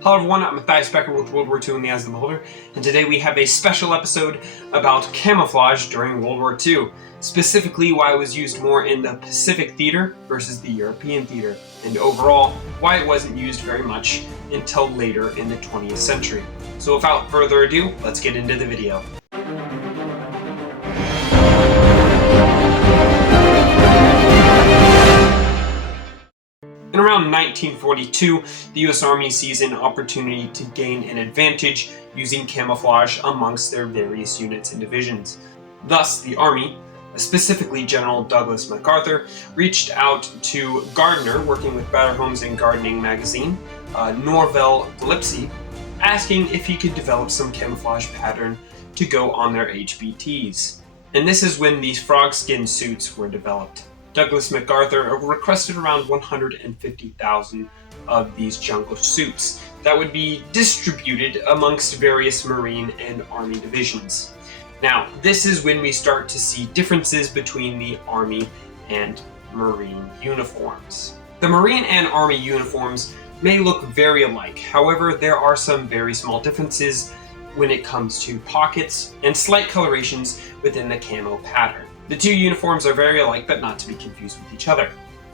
Hello everyone, I'm Matthias Becker with WW2 In the Eyes of the Beholder, and today we have a special episode about camouflage during World War II, specifically why it was used more in the Pacific theater versus the European theater, and overall, why it wasn't used very much until later in the 20th century. So without further ado, let's get into the video. In around 1942, the US Army sees an opportunity to gain an advantage using camouflage amongst their various units and divisions. Thus, the Army, specifically General Douglas MacArthur, reached out to Gardner, working with Better Homes and Gardening magazine, Norvell Gillespie, asking if he could develop some camouflage pattern to go on their HBTs. And this is when these frog skin suits were developed. Douglas MacArthur requested around 150,000 of these jungle suits that would be distributed amongst various Marine and Army divisions. Now, this is when we start to see differences between the Army and Marine uniforms. The Marine and Army uniforms may look very alike, however, there are some very small differences when it comes to pockets and slight colorations within the camo pattern. The two uniforms are very alike, but not to be confused with each other.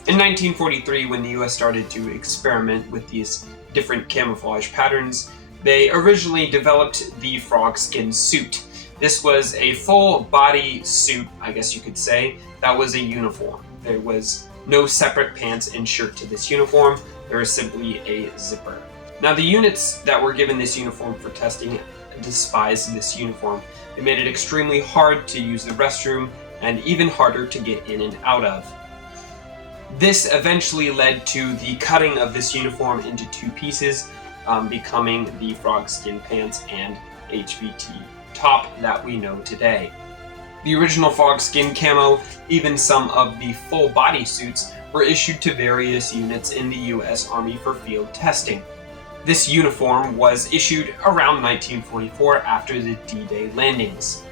In 1943, when the US started to experiment with these different camouflage patterns, they originally developed the frog skin suit. This was a full body suit, I guess you could say, that was a uniform. There was no separate pants and shirt to this uniform, there was simply a zipper. Now the units that were given this uniform for testing despised this uniform. It made it extremely hard to use the restroom and even harder to get in and out of. This eventually led to the cutting of this uniform into two pieces, becoming the frog skin pants and HBT top that we know today. The original frog skin camo, even some of the full body suits, were issued to various units in the US Army for field testing. This uniform was issued around 1944 after the D-Day landings.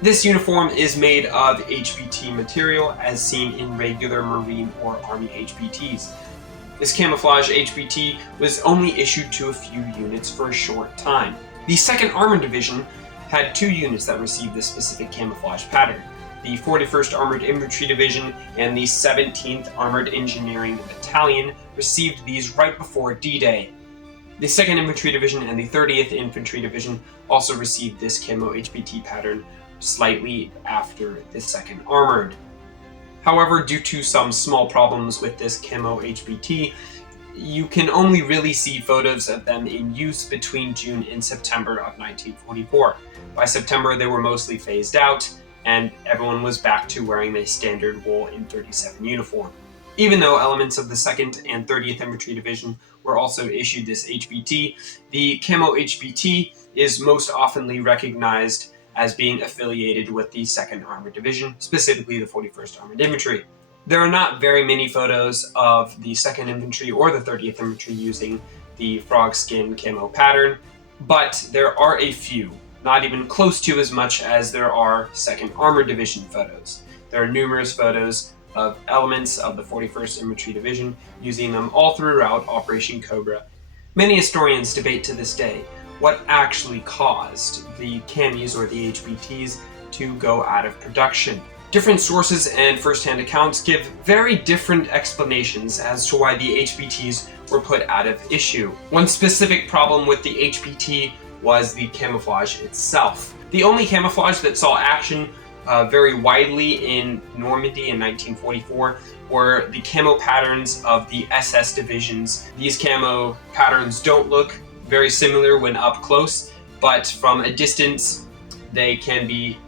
This uniform is made of HBT material as seen in regular Marine or Army HBTs. This camouflage HBT was only issued to a few units for a short time. The 2nd Armored Division had two units that received this specific camouflage pattern. The 41st Armored Infantry Division and the 17th Armored Engineering Battalion received these right before D-Day. The 2nd Infantry Division and the 30th Infantry Division also received this camo HBT pattern slightly after the 2nd Armored. However, due to some small problems with this camo HBT, you can only really see photos of them in use between June and September of 1944. By September, they were mostly phased out, and everyone was back to wearing their standard wool in 37 uniform. Even though elements of the 2nd and 30th Infantry Division were also issued this HBT, the camo HBT is most oftenly recognized as being affiliated with the 2nd Armored Division, specifically the 41st Armored Infantry. There are not very many photos of the 2nd Infantry or the 30th Infantry using the frog skin camo pattern, but there are a few, not even close to as much as there are 2nd Armored Division photos. There are numerous photos of elements of the 41st Infantry Division using them all throughout Operation Cobra. Many historians debate to this day what actually caused the camis or the HBTs to go out of production. Different sources and first-hand accounts give very different explanations as to why the HBTs were put out of issue. One specific problem with the HBT was the camouflage itself. The only camouflage that saw action very widely in Normandy in 1944 were the camo patterns of the SS divisions. These camo patterns don't look very similar when up close, but from a distance they can be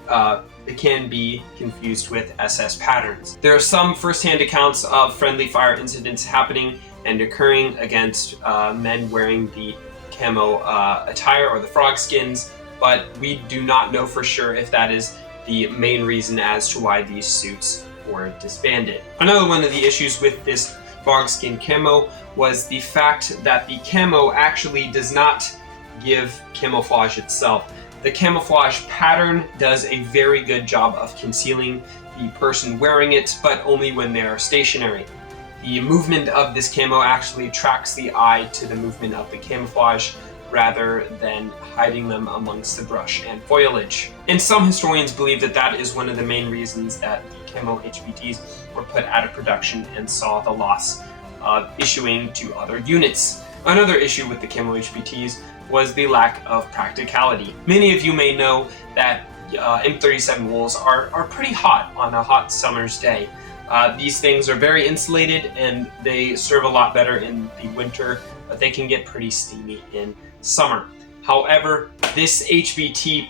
confused with SS patterns. There are some first-hand accounts of friendly fire incidents happening and occurring against men wearing the camo attire or the frog skins, but we do not know for sure if that is the main reason as to why these suits were disbanded. Another one of the issues with this frog skin camo was the fact that the camo actually does not give camouflage itself. The camouflage pattern does a very good job of concealing the person wearing it, but only when they are stationary. The movement of this camo actually tracks the eye to the movement of the camouflage, rather than hiding them amongst the brush and foliage. And some historians believe that that is one of the main reasons that the camo HBTs were put out of production and saw the loss of issuing to other units. Another issue with the camo HBTs was the lack of practicality. Many of you may know that M37 wools are pretty hot on a hot summer's day. These things are very insulated and they serve a lot better in the winter, but they can get pretty steamy in summer. However, this HBT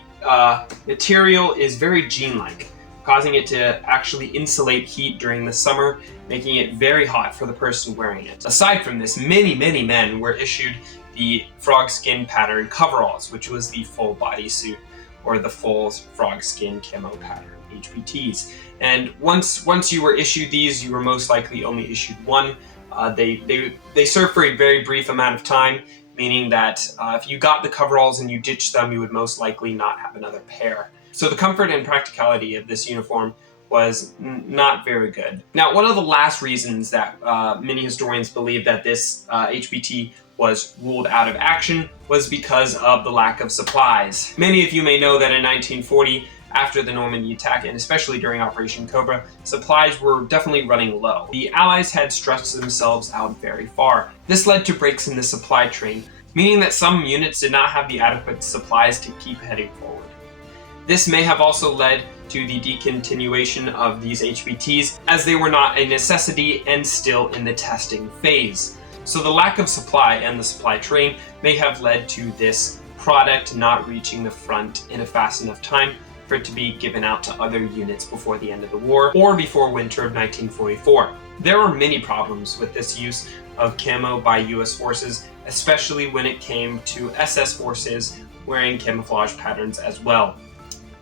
material is very jean-like, causing it to actually insulate heat during the summer, making it very hot for the person wearing it. Aside from this, many men were issued the frog skin pattern coveralls, which was the full bodysuit or the full frog skin camo pattern HBTs. And once you were issued these, you were most likely only issued one. They served for a very brief amount of time, meaning that if you got the coveralls and you ditched them, you would most likely not have another pair. So the comfort and practicality of this uniform was not very good. Now, one of the last reasons that many historians believe that this HBT was ruled out of action was because of the lack of supplies. Many of you may know that in 1940, after the Normandy attack, and especially during Operation Cobra, supplies were definitely running low. The Allies had stretched themselves out very far. This led to breaks in the supply train, meaning that some units did not have the adequate supplies to keep heading forward. This may have also led to the decontinuation of these HBTs, as they were not a necessity and still in the testing phase. So the lack of supply and the supply train may have led to this product not reaching the front in a fast enough time for it to be given out to other units before the end of the war or before winter of 1944. There were many problems with this use of camo by US forces, especially when it came to SS forces wearing camouflage patterns as well.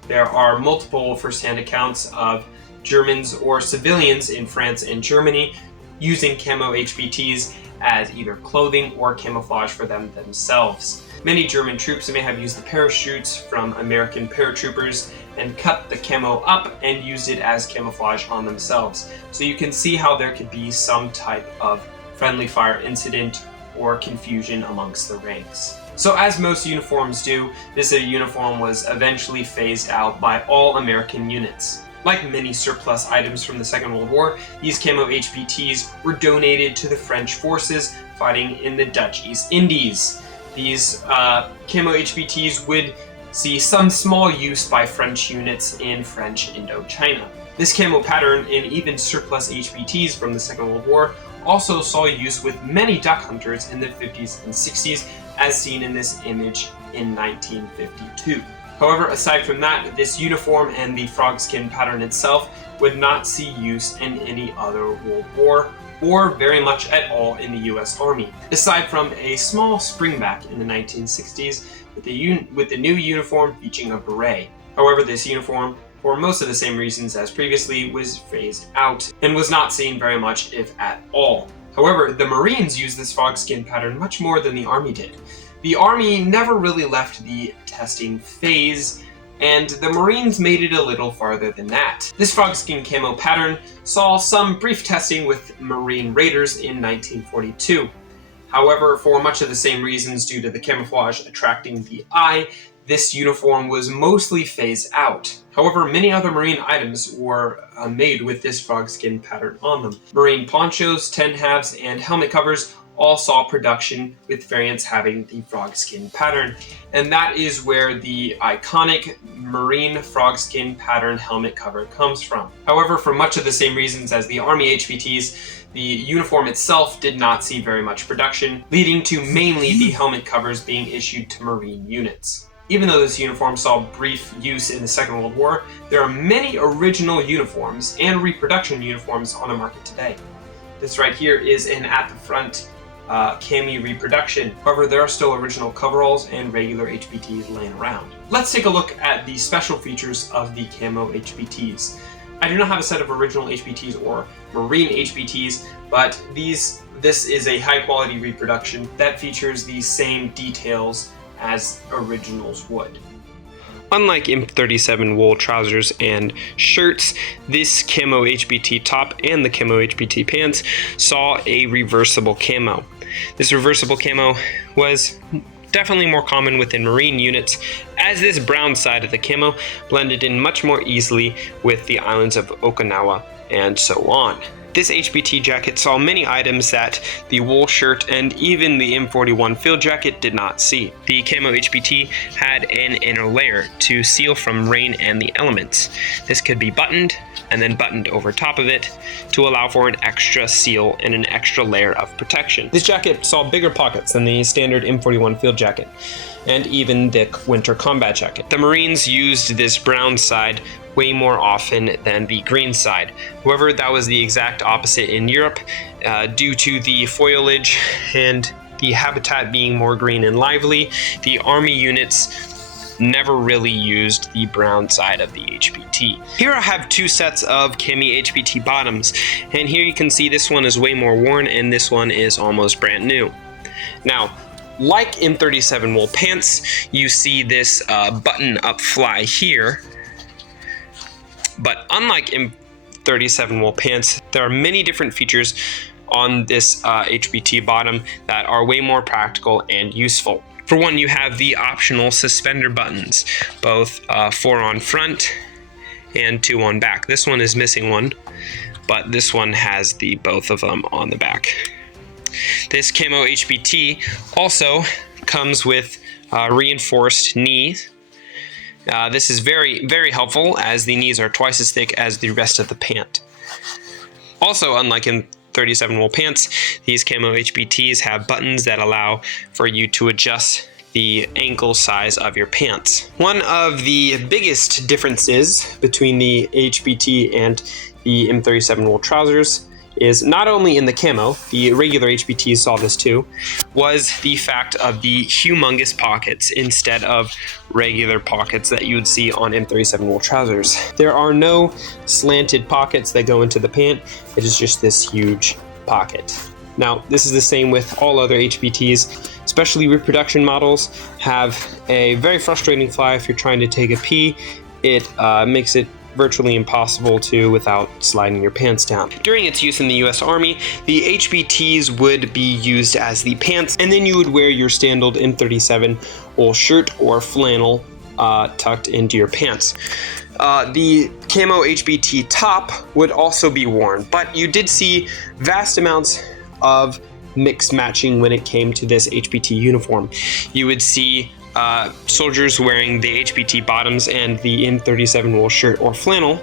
There are multiple first-hand accounts of Germans or civilians in France and Germany using camo HBTs as either clothing or camouflage for them themselves. Many German troops may have used the parachutes from American paratroopers and cut the camo up and used it as camouflage on themselves. So you can see how there could be some type of friendly fire incident or confusion amongst the ranks. So as most uniforms do, this uniform was eventually phased out by all American units. Like many surplus items from the Second World War, these camo HBTs were donated to the French forces fighting in the Dutch East Indies. These camo HBTs would see some small use by French units in French Indochina. This camo pattern and even surplus HBTs from the Second World War also saw use with many duck hunters in the 50s and 60s, as seen in this image in 1952. However, aside from that, this uniform and the frog skin pattern itself would not see use in any other world war, or very much at all in the US Army, aside from a small springback in the 1960s with the new uniform featuring a beret. However, this uniform, for most of the same reasons as previously, was phased out and was not seen very much, if at all. However, the Marines used this frog skin pattern much more than the Army did. The Army never really left the testing phase, and the Marines made it a little farther than that. This frog skin camo pattern saw some brief testing with Marine Raiders in 1942. However, for much of the same reasons due to the camouflage attracting the eye, this uniform was mostly phased out. However, many other Marine items were made with this frog skin pattern on them. Marine ponchos, tent halves, and helmet covers all saw production, with variants having the frog skin pattern. And that is where the iconic Marine frog skin pattern helmet cover comes from. However, for much of the same reasons as the Army HBTs, the uniform itself did not see very much production, leading to mainly the helmet covers being issued to Marine units. Even though this uniform saw brief use in the Second World War, there are many original uniforms and reproduction uniforms on the market today. This right here is an at the front cami reproduction. However, there are still original coveralls and regular HBTs laying around. Let's take a look at the special features of the camo HBTs. I do not have a set of original HBTs or Marine HBTs, but this is a high quality reproduction that features the same details as originals would. Unlike M37 wool trousers and shirts, this camo HBT top and the camo HBT pants saw a reversible camo. This reversible camo was definitely more common within Marine units, as this brown side of the camo blended in much more easily with the islands of Okinawa and so on. This HBT jacket saw many items that the wool shirt and even the M41 field jacket did not see. The camo HBT had an inner layer to seal from rain and the elements. This could be buttoned and then buttoned over top of it to allow for an extra seal and an extra layer of protection. This jacket saw bigger pockets than the standard M41 field jacket and even the winter combat jacket. The Marines used this brown side way more often than the green side. However, that was the exact opposite in Europe due to the foliage and the habitat being more green and lively. The army units never really used the brown side of the HBT. Here I have two sets of cami HBT bottoms, and here you can see this one is way more worn and this one is almost brand new. Now, like M37 wool pants, you see this button up fly here. But unlike M37 wool pants, there are many different features on this HBT bottom that are way more practical and useful. For one, you have the optional suspender buttons, both 4 on front and 2 on back. This one is missing one, but this one has the both of them on the back. This camo HBT also comes with reinforced knees. This is very, very helpful as the knees are twice as thick as the rest of the pant. Also, unlike in M37 wool pants, these camo HBTs have buttons that allow for you to adjust the ankle size of your pants. One of the biggest differences between the HBT and the M37 wool trousers is not only in the camo, the regular HBTs saw this too, was the fact of the humongous pockets instead of regular pockets that you would see on M37 wool trousers. There are no slanted pockets that go into the pant, it is just this huge pocket. Now, this is the same with all other HBTs, especially reproduction models have a very frustrating fly if you're trying to take a pee. It makes it virtually impossible to without sliding your pants down. During its use in the US Army, the HBTs would be used as the pants, and then you would wear your standard M37 wool shirt or flannel tucked into your pants. The camo HBT top would also be worn, but you did see vast amounts of mixed matching when it came to this HBT uniform. You would see soldiers wearing the HBT bottoms and the M37 wool shirt or flannel,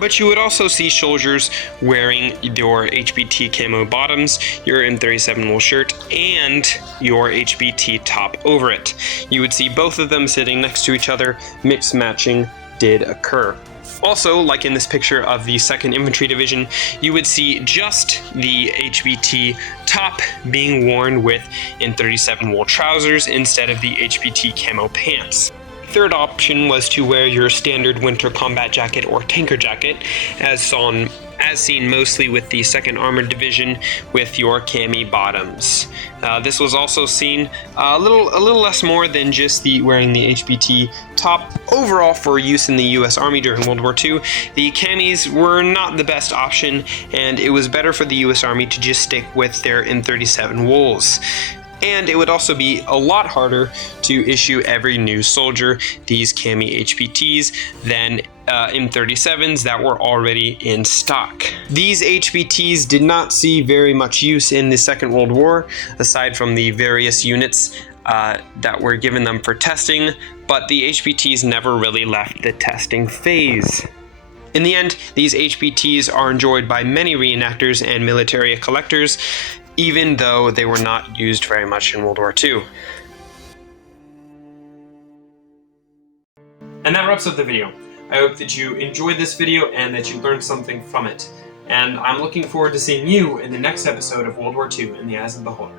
but you would also see soldiers wearing your HBT camo bottoms, your M37 wool shirt, and your HBT top over it. You would see both of them sitting next to each other. Mixed matching did occur. Also, like in this picture of the 2nd Infantry Division, you would see just the HBT top being worn with M37 wool trousers instead of the HBT camo pants. Third option was to wear your standard winter combat jacket or tanker jacket, as seen mostly with the 2nd Armored Division with your cami bottoms. This was also seen a little less more than just wearing the HBT top. Overall, for use in the US Army during World War II, the camis were not the best option, and it was better for the US Army to just stick with their M37 wools. And it would also be a lot harder to issue every new soldier these cami HBTs than M37s that were already in stock. These HBTs did not see very much use in the Second World War, aside from the various units that were given them for testing, but the HBTs never really left the testing phase. In the end, these HBTs are enjoyed by many reenactors and military collectors, even though they were not used very much in World War II. And that wraps up the video. I hope that you enjoyed this video and that you learned something from it. And I'm looking forward to seeing you in the next episode of World War II in the Eyes of the Beholder.